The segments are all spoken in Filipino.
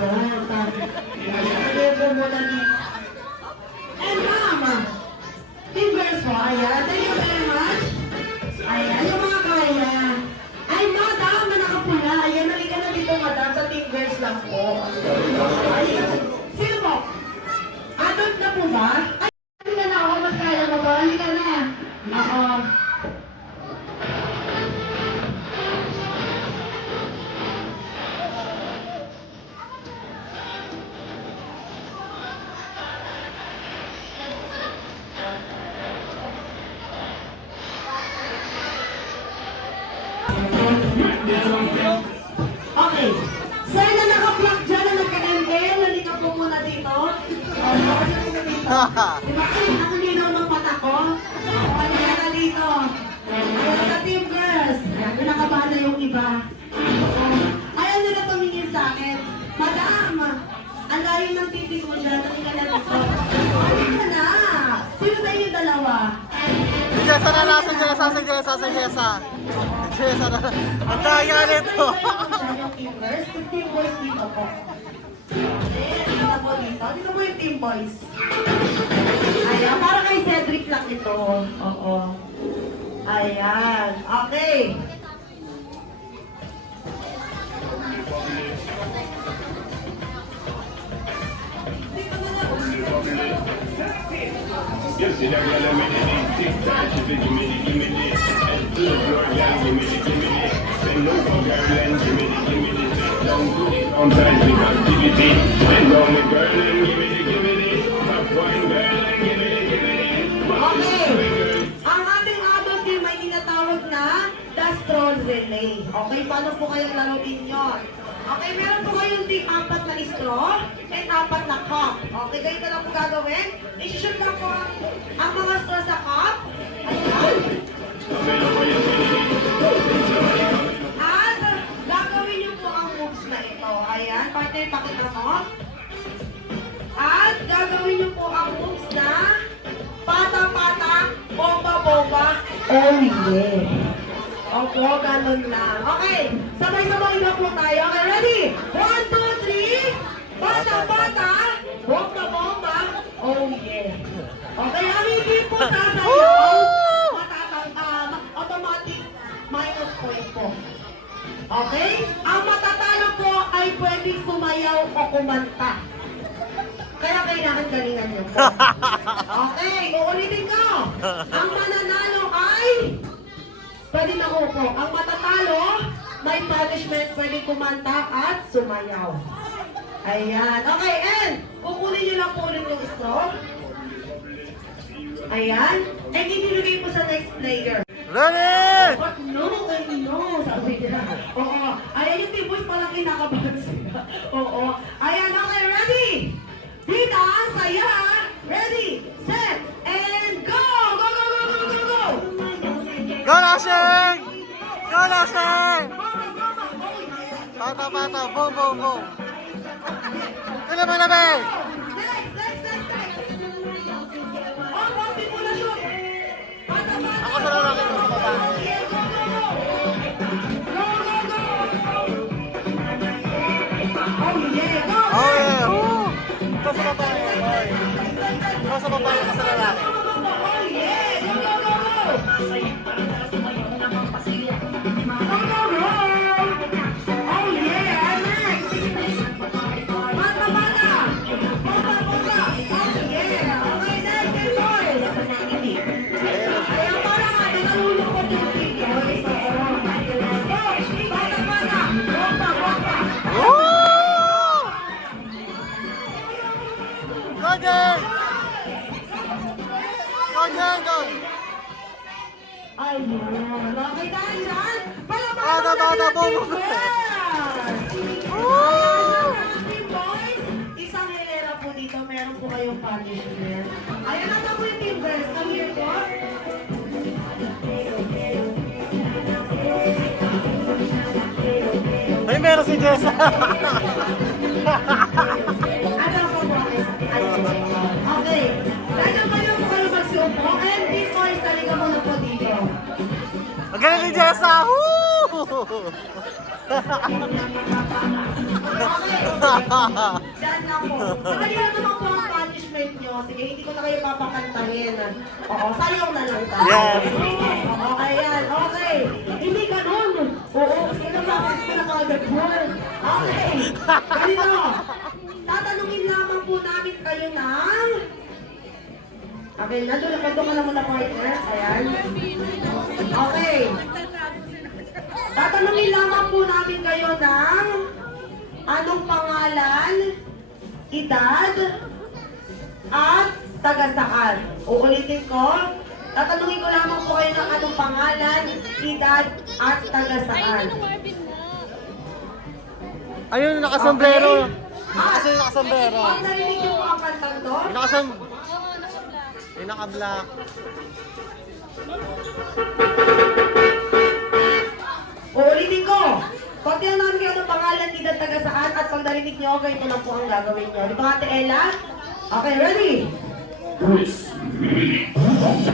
Deliver mo na dito. And ma'am, fingers po, ayan. Thank you very much. Ayan, yung mga kaya. Ay, madam na nakapula. Ayan, halika na dito, madam. Sa fingers lang po. Ayan. Sino po? Adult na po ba? Ay, halika na ako. Mas kaya mo ba? Halika na. Oo. Okay. Sir na naka-block dyan na nagka-ML, halika po muna dito. Diba? Ay, ako nino ng mata ko. Halika na dito. Ayan sa team girls. Ayan, pinakabahan na yung iba. Ayaw nila tumingin sa akin. Madam, ang layo ng titik mo dyan. Halika na dito. Halika na. Sino sa inyo dalawa? Si Jessa na lang, si Jessa, si Jessa, si Jessa. Jessa na lang. Ang daya nito. Team boys dito po. Dito po dito. Dito po yung team boys. Ayan, para kay Cedric lang ito. Oo. Ayan. Okay. Yes, see that girl, I'm in it. Tic-tac, she said, give me this. And good girl, yeah, give me this. Bend over, girl, and give me this. Bend down, put it on time with activity. Bend down, my girl, and give me this. Top wine, girl, and give me this. Okay. Ang ating adult team ay tinatawag na the stroll relay. Okay, paano po kayong laruin yun? Okay, meron po kayong team 4 na straw and 4 na cup. Okay, ganito lang po gagawin. I-shoot lang po ang mga straw sa cup. Ayan. At gagawin niyo po ang moves na ito. Ayan, partner, pakita mo. At gagawin niyo po ang moves na pata-pata, bomba-bomba. Oh yeah. Opo, ganun lang. Okay, sabay-sabay na po tayo. Okay, ready? 1, 2, 3. Bata-bata, bomba-bomba. Oh yeah. Okay, ang hindi po sasayaw, automatic minus point po. Okay? Ang matatalo po ay pwedeng sumayaw o kumanta. Kaya kailangan galingan niyo po. Okay, uulitin ko. Ang mananalo ay pwede na upo. Ang matatalo, may punishment, pwede kumanta at sumayaw. Ayan. Okay, and kukunin nyo lang po ulit yung straw. Ayan. And inilagay po sa next player. Ready! But no, sabi nila. Oo. Ayan yung T-boys palang kinakabahan sila. Oo. Ayan, okay, ready? Dita, saya. Ready, set, and go! Go, go, go, go, go, go! Go, Lasing! Go, Lasing! Pata-pata, boom, boom, boom. Ito mo na, be! Next. Oh, konti mo na shoot. Pata-pata. Ako sa lalaki mo sa babae. Oh yeah, go! Oh, yeah! Woo! Ito sa babae, boy. Ito sa babae, ito sa lalaki. Oh yeah, go, go, go, go! Oh yeah, next! Pata-pata. Bomba-bomba. Oh yeah. Okay, next, boys. Ayan, parang nalulungkot yung boys. Pata-pata. Bomba-bomba. Woo! Go, Jay! Go, Jay, go! Ayun. Okay, dahil dyan. Pata-pata, boom, boom. Woo! Team boys, isang hilera po dito. Meron po kayong punishment. Ayan, nasa po yung team girls. Come here po. Ay, meron si Jessa. Ano po po? Okay. Dahil kayo po kayo magsiupo. And team boys, talaga muna po dito. Ang galing ni Jessa. Woo! Okay. Diyan na po. Kanina naman po ang punishment nyo. Sige, hindi ko na kayo papakantahin. Oo, sayaw na lang tayo. Yes. Oo, ayan. Okay. Hindi ganun. Oo, sino ba? Sino na kagad mo? Okay. Ganito. Tatanungin lamang po namin kayo ng... Okay, nandun ka na muna partner. Ayan. Okay. Tatanungin lamang po namin kayo ng anong pangalan, edad, at taga saan. Uulitin ko. Tatanungin ko lamang po kayo ng anong pangalan, edad, at taga saan. Ayun, nakasombrero. Okay. Kasi nakasombrero. Pag narinig niyo po ang kantang to, Yung nakasam... Yung naka-black. uulitin ko. Pag tinanong kayo ng pangalan, edad, taga saan, at pag narinig niyo, okay, ito lang po ang gagawin niyo. Di ba, Ate Ella? Okay, ready? Push. Push!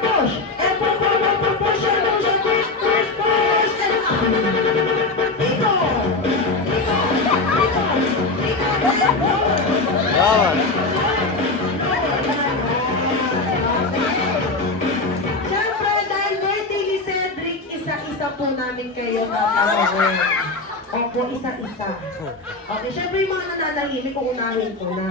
Push! And push! Dito! Yaman. Siyempre, dahil birthday ni Cedric, isa-isa po namin kayo tatawagin. Opo, isa-isa. Okay, siyempre yung mga nananahimik, uunahin ko na.